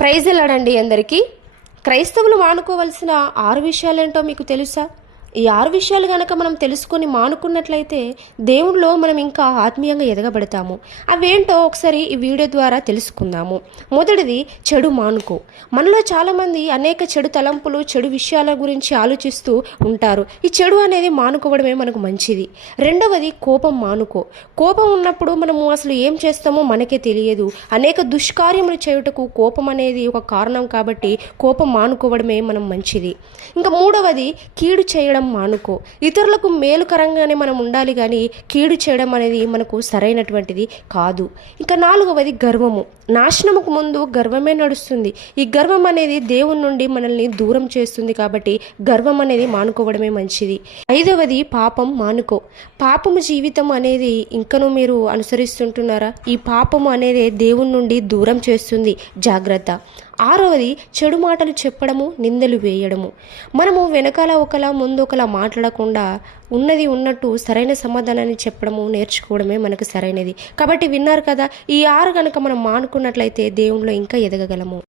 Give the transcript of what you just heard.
Praise ఎలాడండి అందరికీ. క్రైస్తవులు వాడుకోవలసిన ఆరు విషయాలేంటో మీకు తెలుసా? ఈ ఆరు విషయాలు గనక మనం తెలుసుకొని మానుకున్నట్లయితే దేవుడిలో మనం ఇంకా ఆత్మీయంగా ఎదగబడతాము. అవేంటో ఒకసారి ఈ వీడియో ద్వారా తెలుసుకుందాము. మొదటిది చెడు మానుకో. మనలో చాలామంది అనేక చెడు తలంపులు చెడు విషయాల గురించి ఆలోచిస్తూ ఉంటారు. ఈ చెడు అనేది మానుకోవడమే మనకు మంచిది. రెండవది కోపం మానుకో. కోపం ఉన్నప్పుడు మనము అసలు ఏం చేస్తామో మనకే తెలియదు. అనేక దుష్కార్యములు చేయుటకు కోపం అనేది ఒక కారణం కాబట్టి కోపం మానుకోవడమే మనం మంచిది. ఇంకా మూడవది కీడు చేయడం మానుకో. ఇతరులకు మేలుకరంగానే మనం ఉండాలి కానీ కీడు చేయడం అనేది మనకు సరైనటువంటిది కాదు. ఇంకా నాలుగవది గర్వము. నాశనముకు ముందు గర్వమే నడుస్తుంది. ఈ గర్వం అనేది దేవుని నుండి మనల్ని దూరం చేస్తుంది కాబట్టి గర్వం అనేది మానుకోవడమే మంచిది. ఐదవది పాపం మానుకో. పాపము జీవితం అనేది ఇంకనూ మీరు అనుసరిస్తుంటున్నారా? ఈ పాపము అనేది దేవుని నుండి దూరం చేస్తుంది. జాగ్రత్త. ఆరవది చెడు మాటలు చెప్పడము నిందలు వేయడము. మనము వెనకాల ఒకలా ముందు ఒకలా మాట్లాడకుండా ఉన్నది ఉన్నట్టు సరైన సమాధానాన్ని చెప్పడము నేర్చుకోవడమే మనకు సరైనది. కాబట్టి విన్నారు కదా ఈ ఆరు కనుక మనం మానుకున్నట్లయితే దేవునిలో ఇంకా ఎదగగలము.